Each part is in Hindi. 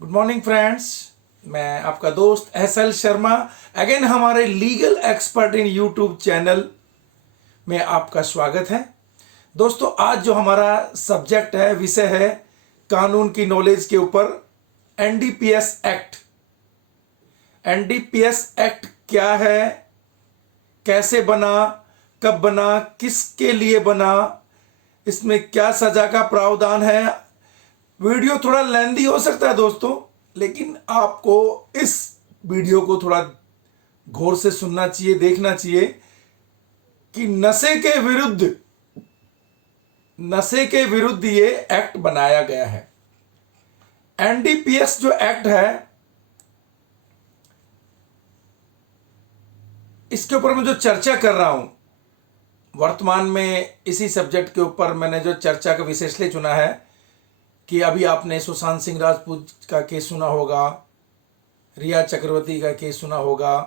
Good morning friends. मैं आपका दोस्त एसएल शर्मा अगेन हमारे legal expert in YouTube channel में आपका स्वागत है। दोस्तों, आज जो हमारा सब्जेक्ट है, विषय है कानून की नॉलेज के ऊपर एनडीपीएस एक्ट। एनडीपीएस एक्ट क्या है, कैसे बना, कब बना, किसके लिए बना, इसमें क्या सजा का प्रावधान है। वीडियो थोड़ा लेंदी हो सकता है दोस्तों, लेकिन आपको इस वीडियो को थोड़ा गौर से सुनना चाहिए, देखना चाहिए कि नशे के विरुद्ध ये एक्ट बनाया गया है। एनडीपीएस जो एक्ट है, इसके ऊपर मैं जो चर्चा कर रहा हूं वर्तमान में, इसी सब्जेक्ट के ऊपर मैंने जो चर्चा का विषय इसलिए चुना है कि अभी आपने सुशांत सिंह राजपूत का केस सुना होगा, रिया चक्रवर्ती का केस सुना होगा,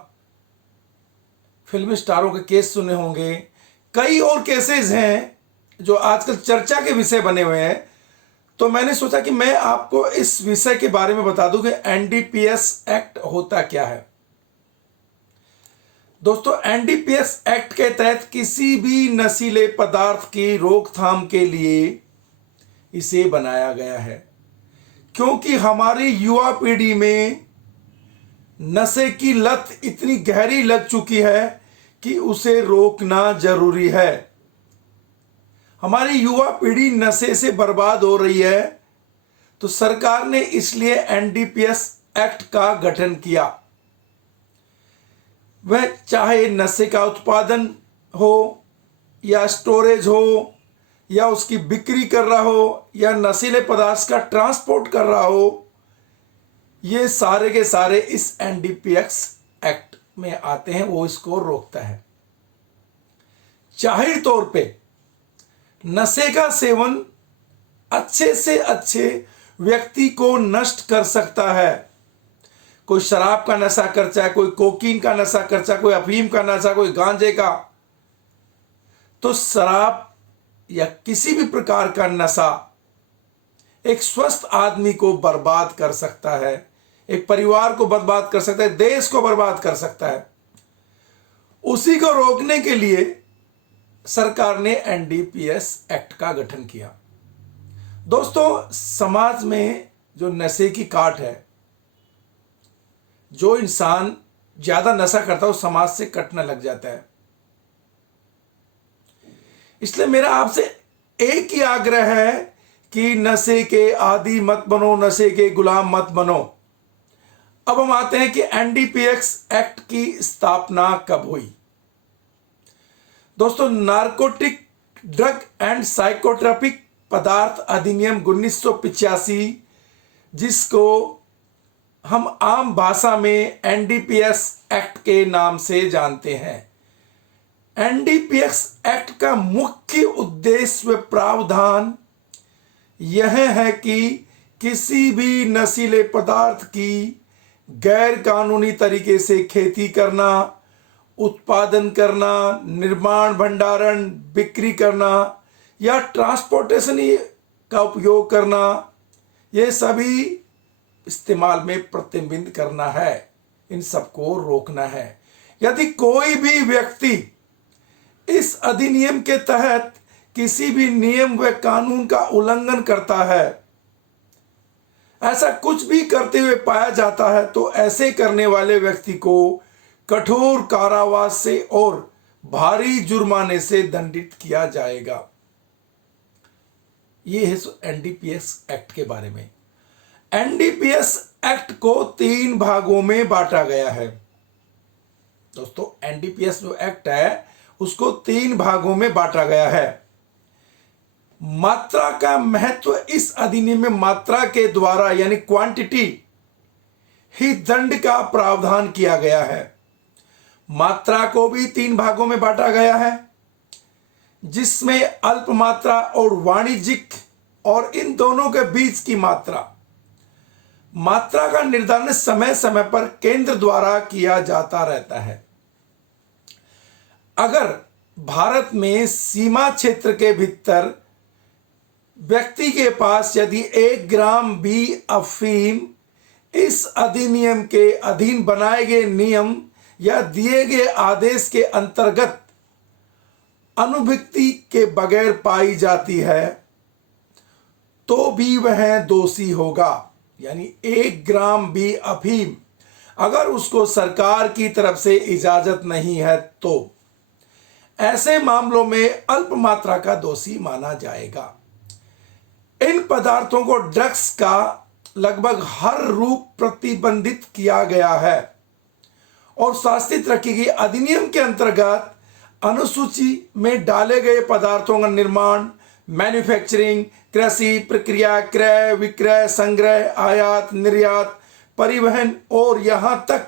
फिल्मी स्टारों के केस सुने होंगे, कई और केसेस हैं जो आजकल चर्चा के विषय बने हुए हैं। तो मैंने सोचा कि मैं आपको इस विषय के बारे में बता दूं कि एनडीपीएस एक्ट होता क्या है। दोस्तों, एनडीपीएस एक्ट के तहत किसी भी नशीले पदार्थ की रोकथाम के लिए इसे बनाया गया है, क्योंकि हमारी युवा पीढ़ी में नशे की लत इतनी गहरी लग चुकी है कि उसे रोकना जरूरी है। हमारी युवा पीढ़ी नशे से बर्बाद हो रही है, तो सरकार ने इसलिए एनडीपीएस एक्ट का गठन किया। वह चाहे नशे का उत्पादन हो या स्टोरेज हो या उसकी बिक्री कर रहा हो या नशीले पदार्थ का ट्रांसपोर्ट कर रहा हो, ये सारे के सारे इस एनडीपीएस एक्ट में आते हैं। वो इसको रोकता है। जाहिर तौर पे नशे का सेवन अच्छे से अच्छे व्यक्ति को नष्ट कर सकता है। कोई शराब का नशा करता है, कोई कोकीन का नशा करता है, कोई अफीम का नशा, कोई गांजे का। तो शराब या किसी भी प्रकार का नशा एक स्वस्थ आदमी को बर्बाद कर सकता है, एक परिवार को बर्बाद कर सकता है, देश को बर्बाद कर सकता है। उसी को रोकने के लिए सरकार ने एनडीपीएस एक्ट का गठन किया। दोस्तों, समाज में जो नशे की काट है, जो इंसान ज्यादा नशा करता है वो समाज से कटने लग जाता है। इसलिए मेरा आपसे एक ही आग्रह है कि नशे के आदी मत बनो, नशे के गुलाम मत बनो। अब हम आते हैं कि एनडीपीएस एक्ट की स्थापना कब हुई। दोस्तों, नारकोटिक ड्रग एंड साइकोट्रोपिक पदार्थ अधिनियम 1985, जिसको हम आम भाषा में एनडीपीएस एक्ट के नाम से जानते हैं। एनडीपीएस एक्ट का मुख्य उद्देश्य व प्रावधान यह है कि किसी भी नशीले पदार्थ की गैर कानूनी तरीके से खेती करना, उत्पादन करना, निर्माण, भंडारण, बिक्री करना या ट्रांसपोर्टेशन का उपयोग करना, ये सभी इस्तेमाल में प्रतिबंध करना है। इन सबको रोकना है। यदि कोई भी व्यक्ति इस अधिनियम के तहत किसी भी नियम व कानून का उल्लंघन करता है, ऐसा कुछ भी करते हुए पाया जाता है, तो ऐसे करने वाले व्यक्ति को कठोर कारावास से और भारी जुर्माने से दंडित किया जाएगा। यह है एनडीपीएस एक्ट के बारे में। एनडीपीएस एक्ट को 3 भागों में बांटा गया है। दोस्तों, एनडीपीएस जो एक्ट है उसको 3 भागों में बांटा गया है। मात्रा का महत्व, इस अधिनियम में मात्रा के द्वारा यानी क्वांटिटी ही दंड का प्रावधान किया गया है। मात्रा को भी 3 भागों में बांटा गया है, जिसमें अल्प मात्रा और वाणिज्यिक, और इन दोनों के बीच की मात्रा का निर्धारण समय समय पर केंद्र द्वारा किया जाता रहता है। अगर भारत में सीमा क्षेत्र के भीतर व्यक्ति के पास यदि 1 ग्राम भी अफीम इस अधिनियम के अधीन बनाए गए नियम या दिए गए आदेश के अंतर्गत अनुभुक्ति के बगैर पाई जाती है तो भी वह दोषी होगा। यानी 1 ग्राम भी अफीम अगर उसको सरकार की तरफ से इजाजत नहीं है तो ऐसे मामलों में अल्प मात्रा का दोषी माना जाएगा। इन पदार्थों को ड्रग्स का लगभग हर रूप प्रतिबंधित किया गया है और शासित रखी गई अधिनियम के अंतर्गत अनुसूची में डाले गए पदार्थों का निर्माण, मैन्युफैक्चरिंग, कृषि प्रक्रिया, क्रय विक्रय, संग्रह, आयात निर्यात, परिवहन और यहां तक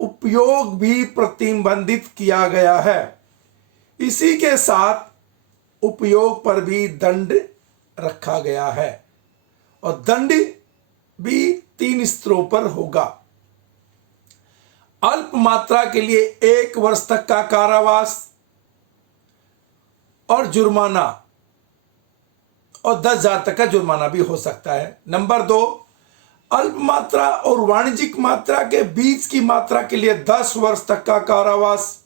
उपयोग भी प्रतिबंधित किया गया है। इसी के साथ उपयोग पर भी दंड रखा गया है और दंड भी 3 स्तरों पर होगा। अल्प मात्रा के लिए 1 वर्ष तक का कारावास और जुर्माना और 10,000 तक का जुर्माना भी हो सकता है। नंबर 2, अल्प मात्रा और वाणिज्यिक मात्रा के बीच की मात्रा के लिए 10 वर्ष तक का कारावास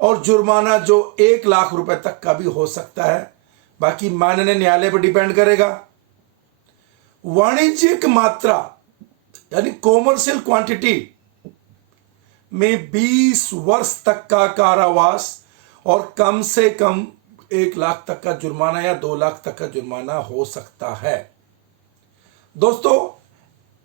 और जुर्माना जो 1 लाख रुपए तक का भी हो सकता है। बाकी माननीय न्यायालय पर डिपेंड करेगा। वाणिज्यिक मात्रा यानी कॉमर्शियल क्वांटिटी में 20 वर्ष तक का कारावास और कम से कम 1 लाख तक का जुर्माना या 2 लाख तक का जुर्माना हो सकता है। दोस्तों,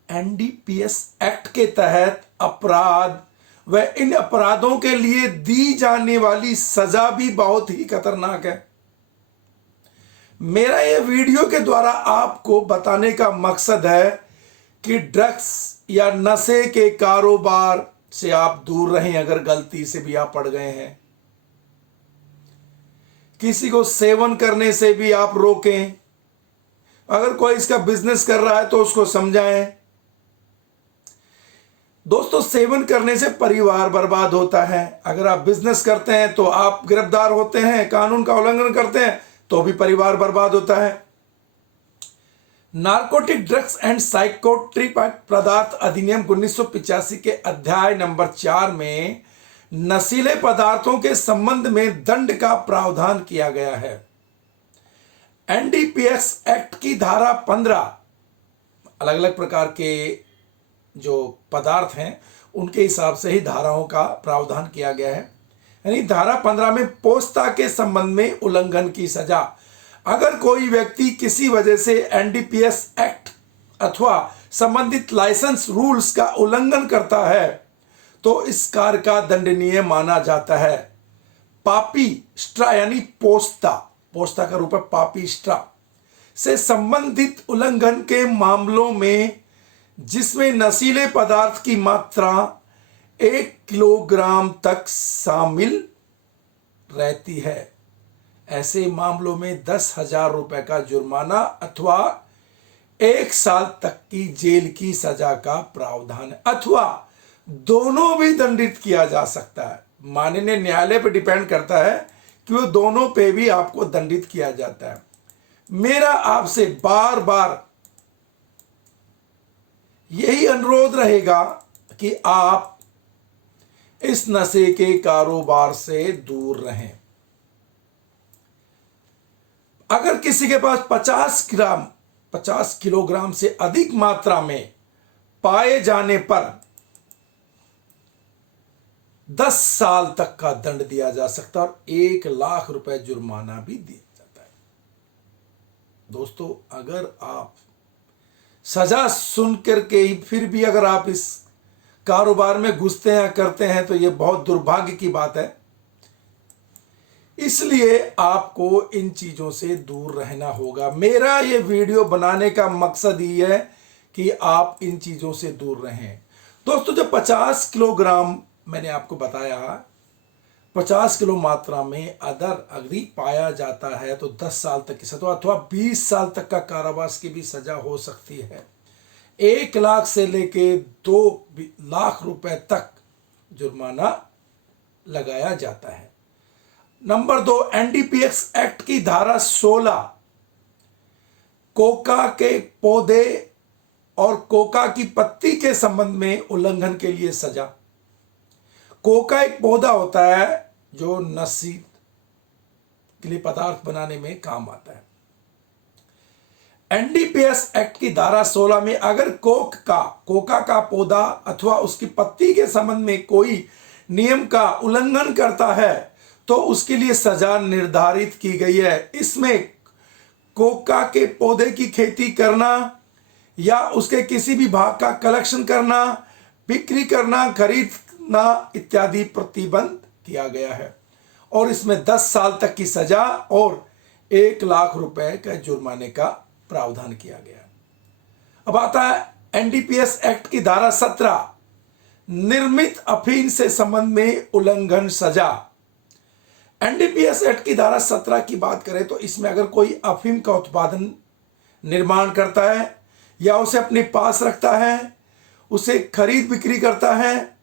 एनडीपीएस एक्ट के तहत अपराध व इन अपराधों के लिए दी जाने वाली सजा भी बहुत ही खतरनाक है। मेरा यह वीडियो के द्वारा आपको बताने का मकसद है कि ड्रग्स या नशे के कारोबार से आप दूर रहें। अगर गलती से भी आप पड़ गए हैं, किसी को सेवन करने से भी आप रोकें। अगर कोई इसका बिजनेस कर रहा है तो उसको समझाएं। दोस्तों, सेवन करने से परिवार बर्बाद होता है। अगर आप बिजनेस करते हैं तो आप गिरफ्तार होते हैं, कानून का उल्लंघन करते हैं तो भी परिवार बर्बाद होता है। नार्कोटिक ड्रग्स एंड साइकोट्रिक पदार्थ अधिनियम 1985 के अध्याय नंबर 4 में नशीले पदार्थों के संबंध में दंड का प्रावधान किया गया है। एनडीपीएस एक्ट की धारा 15 अलग अलग प्रकार के जो पदार्थ हैं उनके हिसाब से ही धाराओं का प्रावधान किया गया है। यानी धारा 15 में पोस्ता के संबंध में उल्लंघन की सजा। अगर कोई व्यक्ति किसी वजह से एनडीपीएस एक्ट अथवा संबंधित लाइसेंस रूल्स का उल्लंघन करता है तो इस कार्य का दंडनीय माना जाता है। पापी स्ट्रा यानी पोस्ता का रूप है पापी स्ट्रा से संबंधित उल्लंघन के मामलों में जिसमें नशीले पदार्थ की मात्रा 1 किलोग्राम तक शामिल रहती है, ऐसे मामलों में 10,000 रुपए का जुर्माना अथवा 1 साल तक की जेल की सजा का प्रावधान है, अथवा दोनों भी दंडित किया जा सकता है। माननीय न्यायालय पर डिपेंड करता है कि वो दोनों पे भी आपको दंडित किया जाता है। मेरा आपसे बार बार यही अनुरोध रहेगा कि आप इस नशे के कारोबार से दूर रहें। अगर किसी के पास 50 किलोग्राम से अधिक मात्रा में पाए जाने पर 10 साल तक का दंड दिया जा सकता है और 1 लाख रुपए जुर्माना भी दिया जाता है। दोस्तों, अगर आप सजा सुन करके ही फिर भी अगर आप इस कारोबार में घुसते हैं करते हैं तो यह बहुत दुर्भाग्य की बात है। इसलिए आपको इन चीजों से दूर रहना होगा। मेरा ये वीडियो बनाने का मकसद ही है कि आप इन चीजों से दूर रहें। दोस्तों, जब 50 किलोग्राम मैंने आपको बताया 50 किलो मात्रा में अगर पाया जाता है तो 10 साल तक की सजा अथवा 20 साल तक का कारावास की भी सजा हो सकती है। 1 लाख से लेके 2 लाख रुपए तक जुर्माना लगाया जाता है। नंबर 2, एनडीपीएस एक्ट की धारा 16 कोका के पौधे और कोका की पत्ती के संबंध में उल्लंघन के लिए सजा। कोका एक पौधा होता है जो नशीले पदार्थ बनाने में काम आता है। एनडीपीएस एक्ट की धारा 16 में अगर कोका का पौधा अथवा उसकी पत्ती के संबंध में कोई नियम का उल्लंघन करता है तो उसके लिए सजा निर्धारित की गई है। इसमें कोका के पौधे की खेती करना या उसके किसी भी भाग का कलेक्शन करना, बिक्री करना, खरीदना इत्यादि प्रतिबंध किया गया है और इसमें 10 साल तक की सजा और 1 लाख रुपए के जुर्माने का प्रावधान किया गया है। अब आता है एनडीपीएस एक्ट की धारा 17, निर्मित अफीम से संबंध में उल्लंघन सजा। एनडीपीएस एक्ट की धारा 17 की बात करें तो इसमें अगर कोई अफीम का उत्पादन, निर्माण करता है या उसे अपने पास रखता है, उसे खरीद बिक्री करता है,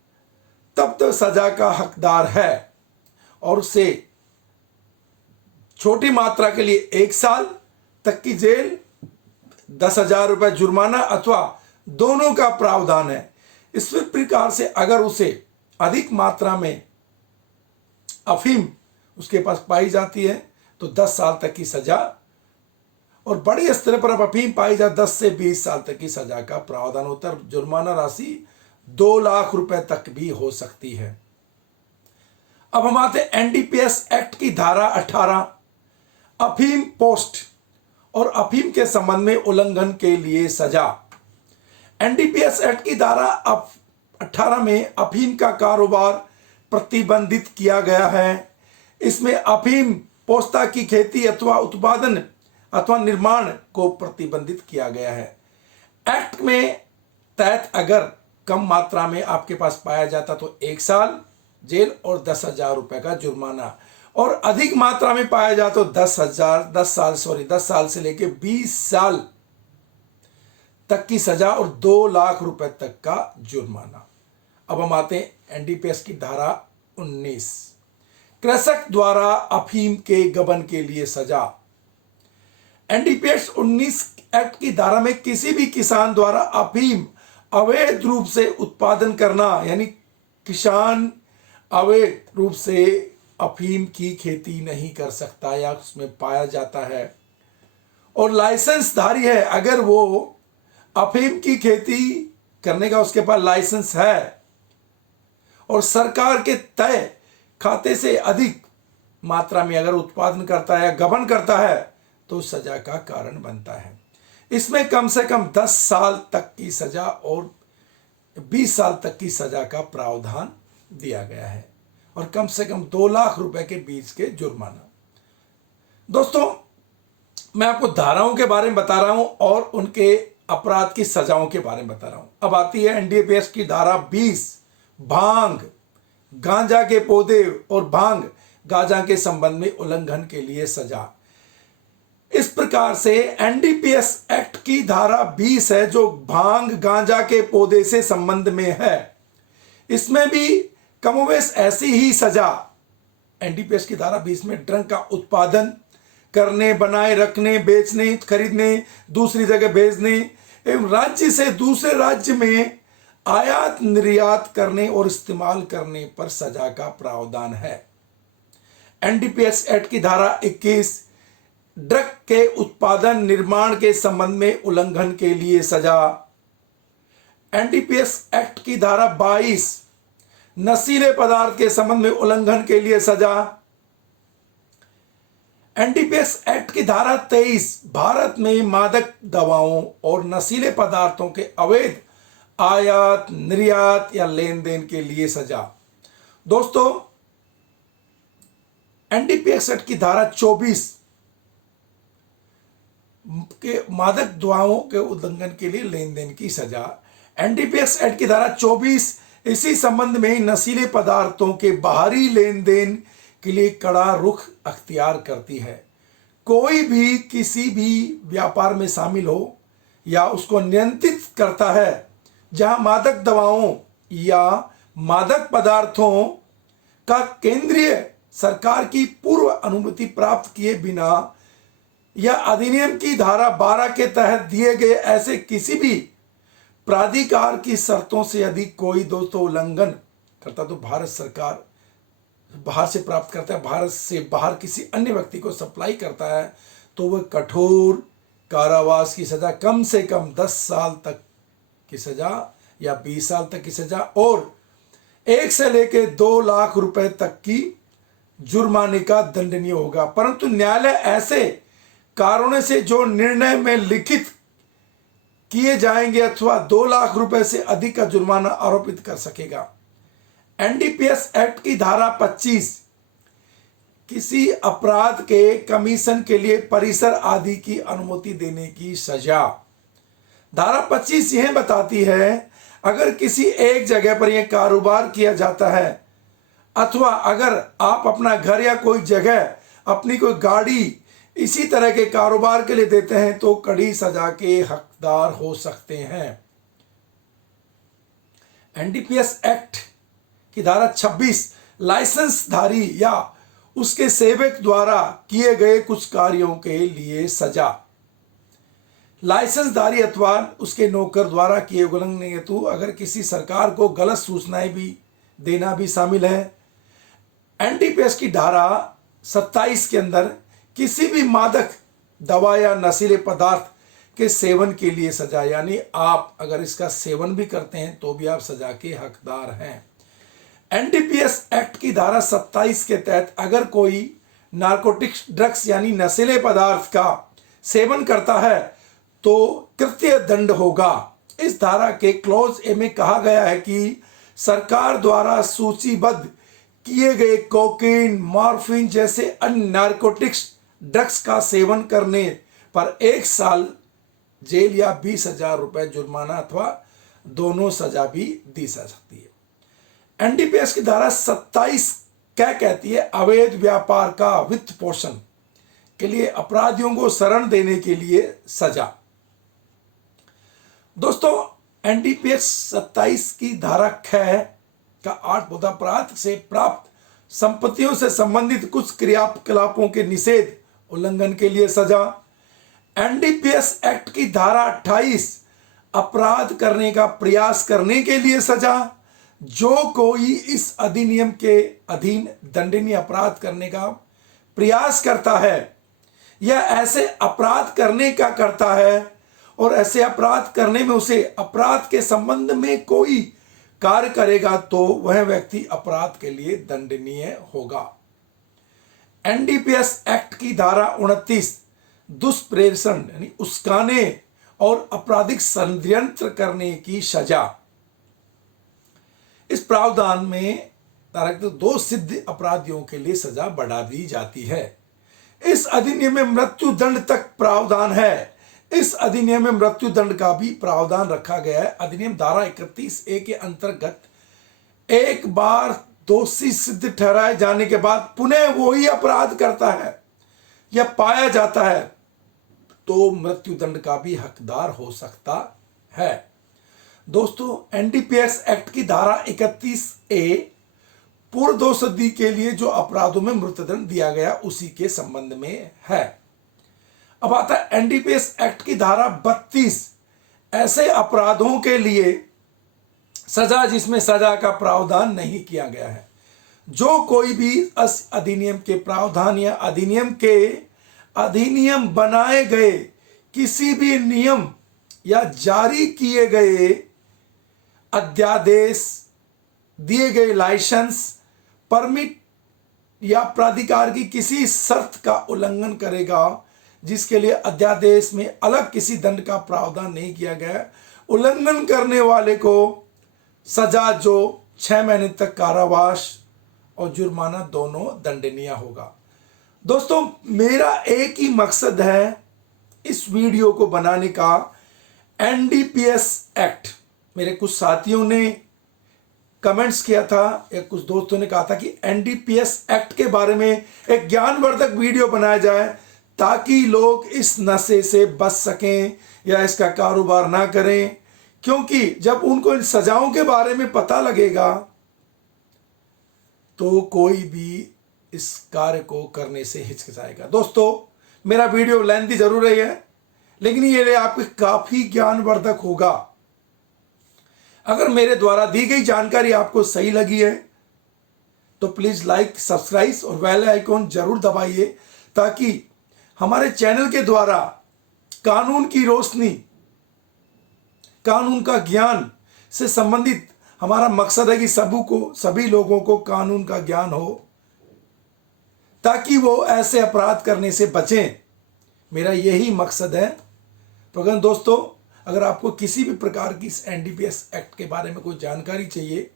तब तो सजा का हकदार है और उसे छोटी मात्रा के लिए 1 साल तक की जेल, 10,000 रुपए जुर्माना अथवा दोनों का प्रावधान है। इस प्रकार से अगर उसे अधिक मात्रा में अफीम उसके पास पाई जाती है तो 10 साल तक की सजा और बड़े स्तर पर अफीम पाई जाए 10 से 20 साल तक की सजा का प्रावधान होता है। जुर्माना राशि 2 लाख रुपए तक भी हो सकती है। अब हम आते हैं एनडीपीएस एक्ट की धारा 18, अफीम पोस्ट और अफीम के संबंध में उल्लंघन के लिए सजा। एनडीपीएस एक्ट की धारा 18 में अफीम का कारोबार प्रतिबंधित किया गया है। इसमें अफीम पोस्ता की खेती अथवा उत्पादन अथवा निर्माण को प्रतिबंधित किया गया है। एक्ट में तहत अगर कम मात्रा में आपके पास पाया जाता तो 1 साल जेल और 10,000 रुपए का जुर्माना, और अधिक मात्रा में पाया जाता तो 10 साल से लेकर 20 साल तक की सजा और 2 लाख रुपए तक का जुर्माना। अब हम आते हैं एनडीपीएस की धारा 19, कृषक द्वारा अफीम के गबन के लिए सजा। एनडीपीएस 19 एक्ट की धारा में किसी भी किसान द्वारा अफीम अवैध रूप से उत्पादन करना, यानी किसान अवैध रूप से अफीम की खेती नहीं कर सकता या उसमें पाया जाता है और लाइसेंसधारी है, अगर वो अफीम की खेती करने का उसके पास लाइसेंस है और सरकार के तय खाते से अधिक मात्रा में अगर उत्पादन करता है या गबन करता है तो सजा का कारण बनता है। इसमें कम से कम 10 साल तक की सजा और 20 साल तक की सजा का प्रावधान दिया गया है और कम से कम 2 लाख रुपए के बीच के जुर्माना। दोस्तों, मैं आपको धाराओं के बारे में बता रहा हूं और उनके अपराध की सजाओं के बारे में बता रहा हूं। अब आती है एनडीपीएस की धारा 20, भांग, गांजा के पौधे और भांग गांजा के संबंध में उल्लंघन के लिए सजा। इस प्रकार से एनडीपीएस एक्ट की धारा 20 है जो भांग गांजा के पौधे से संबंध में है। इसमें भी कमोवेश ऐसी ही सजा एनडीपीएस की धारा 20 में ड्रग का उत्पादन करने, बनाए रखने, बेचने, खरीदने, दूसरी जगह भेजने एवं राज्य से दूसरे राज्य में आयात निर्यात करने और इस्तेमाल करने पर सजा का प्रावधान है। एनडीपीएस एक्ट की धारा 21, ड्रग के उत्पादन निर्माण के संबंध में उल्लंघन के लिए सजा। एनडीपीएस एक्ट की धारा 22, नशीले पदार्थ के संबंध में उल्लंघन के लिए सजा। एनडीपीएस एक्ट की धारा 23, भारत में मादक दवाओं और नशीले पदार्थों के अवैध आयात, निर्यात या लेन देन के लिए सजा। दोस्तों, एनडीपीएस एक्ट की धारा 24 के मादक दवाओं के उल्लंघन के लिए लेन देन की सजा। एनडीपीएस एक्ट की धारा 24 इसी संबंध में नशीले पदार्थों के बाहरी लेन देन के लिए कड़ा रुख अख्तियार करती है। कोई भी किसी भी व्यापार में शामिल हो या उसको नियंत्रित करता है जहां मादक दवाओं या मादक पदार्थों का केंद्रीय सरकार की पूर्व अनुमति प्राप्त किए बिना या अधिनियम की धारा 12 के तहत दिए गए ऐसे किसी भी प्राधिकार की शर्तों से यदि कोई दोस्तों उल्लंघन करता तो भारत सरकार बाहर से प्राप्त करता है, भारत से बाहर किसी अन्य व्यक्ति को सप्लाई करता है, तो वह कठोर कारावास की सजा, कम से कम 10 साल तक की सजा या 20 साल तक की सजा और 1 से लेकर 2 लाख रुपए तक की जुर्माने का दंडनीय होगा। परंतु न्यायालय ऐसे कारणों से जो निर्णय में लिखित किए जाएंगे अथवा 2 लाख रुपए से अधिक का जुर्माना आरोपित कर सकेगा। एनडीपीएस एक्ट की धारा 25 किसी अपराध के कमीशन के लिए परिसर आदि की अनुमति देने की सजा। धारा 25 यह बताती है अगर किसी एक जगह पर यह कारोबार किया जाता है अथवा अगर आप अपना घर या कोई जगह, अपनी कोई गाड़ी इसी तरह के कारोबार के लिए देते हैं तो कड़ी सजा के हकदार हो सकते हैं। एनडीपीएस एक्ट की धारा 26 लाइसेंसधारी या उसके सेवक द्वारा किए गए कुछ कार्यों के लिए सजा। लाइसेंसधारी अथवा उसके नौकर द्वारा किए उल्लंघन हेतु अगर किसी सरकार को गलत सूचनाएं भी देना भी शामिल है। एनडीपीएस की धारा 27 के अंदर किसी भी मादक दवा या नशीले पदार्थ के सेवन के लिए सजा, यानी आप अगर इसका सेवन भी करते हैं तो भी आप सजा के हकदार हैं। एनडीपीएस एक्ट की धारा 27 के तहत अगर कोई नारकोटिक्स ड्रग्स यानी नशीले पदार्थ का सेवन करता है तो कृत्य दंड होगा। इस धारा के क्लॉज ए में कहा गया है कि सरकार द्वारा सूचीबद्ध किए गए कोकीन, मॉर्फिन जैसे अन्य नारकोटिक्स ड्रग्स का सेवन करने पर 1 साल जेल या 20,000 रुपए जुर्माना अथवा दोनों सजा भी दी जा सकती है। एनडीपीएस की धारा 27 क्या कहती है? अवैध व्यापार का वित्त पोषण के लिए अपराधियों को शरण देने के लिए सजा। दोस्तों एनडीपीएस 27 की धारा 6 का 8 अपराध से प्राप्त संपत्तियों से संबंधित कुछ क्रियाकलापों के निषेध उल्लंघन के लिए सजा। एनडीपीएस एक्ट की धारा 28 अपराध करने का प्रयास करने के लिए सजा। जो कोई इस अधिनियम के अधीन दंडनीय अपराध करने का प्रयास करता है या ऐसे अपराध करने का करता है और ऐसे अपराध करने में उसे अपराध के संबंध में कोई कार्य करेगा तो वह व्यक्ति अपराध के लिए दंडनीय होगा। एनडीपीएस एक्ट की धारा 29 दुष्प्रेषण यानी उस्काने और आपराधिक षड्यंत्र करने की सजा। इस प्रावधान में धारा 2 सिद्ध अपराधियों के लिए सजा बढ़ा दी जाती है। इस अधिनियम में मृत्यु दंड तक प्रावधान है। इस अधिनियम में मृत्यु दंड का भी प्रावधान रखा गया है। अधिनियम धारा 31A के अंतर्गत एक बार दोषी सिद्ध ठहराए जाने के बाद पुनः वही अपराध करता है या पाया जाता है तो मृत्यु दंड का भी हकदार हो सकता है। दोस्तों एनडीपीएस एक्ट की धारा 31A पूर्व 2 सदी के लिए जो अपराधों में मृत्युदंड दिया गया उसी के संबंध में है। अब आता है एनडीपीएस एक्ट की धारा 32 ऐसे अपराधों के लिए सजा जिसमें सजा का प्रावधान नहीं किया गया है। जो कोई भी इस अधिनियम के प्रावधान या अधिनियम बनाए गए किसी भी नियम या जारी किए गए अध्यादेश, दिए गए लाइसेंस, परमिट या प्राधिकार की किसी शर्त का उल्लंघन करेगा जिसके लिए अध्यादेश में अलग किसी दंड का प्रावधान नहीं किया गया, उल्लंघन करने वाले को सजा जो 6 महीने तक कारावास और जुर्माना दोनों दंडनीय होगा। दोस्तों मेरा एक ही मकसद है इस वीडियो को बनाने का। एनडीपीएस एक्ट, मेरे कुछ साथियों ने कमेंट्स किया था या कुछ दोस्तों ने कहा था कि एनडीपीएस एक्ट के बारे में एक ज्ञानवर्धक वीडियो बनाया जाए ताकि लोग इस नशे से बच सकें या इसका कारोबार ना करें, क्योंकि जब उनको इन सजाओं के बारे में पता लगेगा तो कोई भी इस कार्य को करने से हिचकिचाएगा। दोस्तों मेरा वीडियो लेंथी जरूर है लेकिन ये आपके काफी ज्ञानवर्धक होगा। अगर मेरे द्वारा दी गई जानकारी आपको सही लगी है तो प्लीज लाइक, सब्सक्राइब और बेल आइकॉन जरूर दबाइए, ताकि हमारे चैनल के द्वारा कानून की रोशनी, कानून का ज्ञान से संबंधित हमारा मकसद है कि सभी लोगों को कानून का ज्ञान हो, ताकि वो ऐसे अपराध करने से बचें। मेरा यही मकसद है। तो अगर दोस्तों, अगर आपको किसी भी प्रकार की इस एनडीपीएस एक्ट के बारे में कोई जानकारी चाहिए,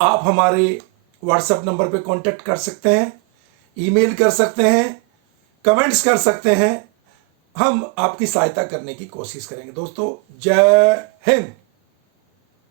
आप हमारे व्हाट्सएप नंबर पे कांटेक्ट कर सकते हैं, ईमेल कर सकते हैं, कमेंट्स कर सकते हैं। हम आपकी सहायता करने की कोशिश करेंगे। दोस्तों, जय हिंद।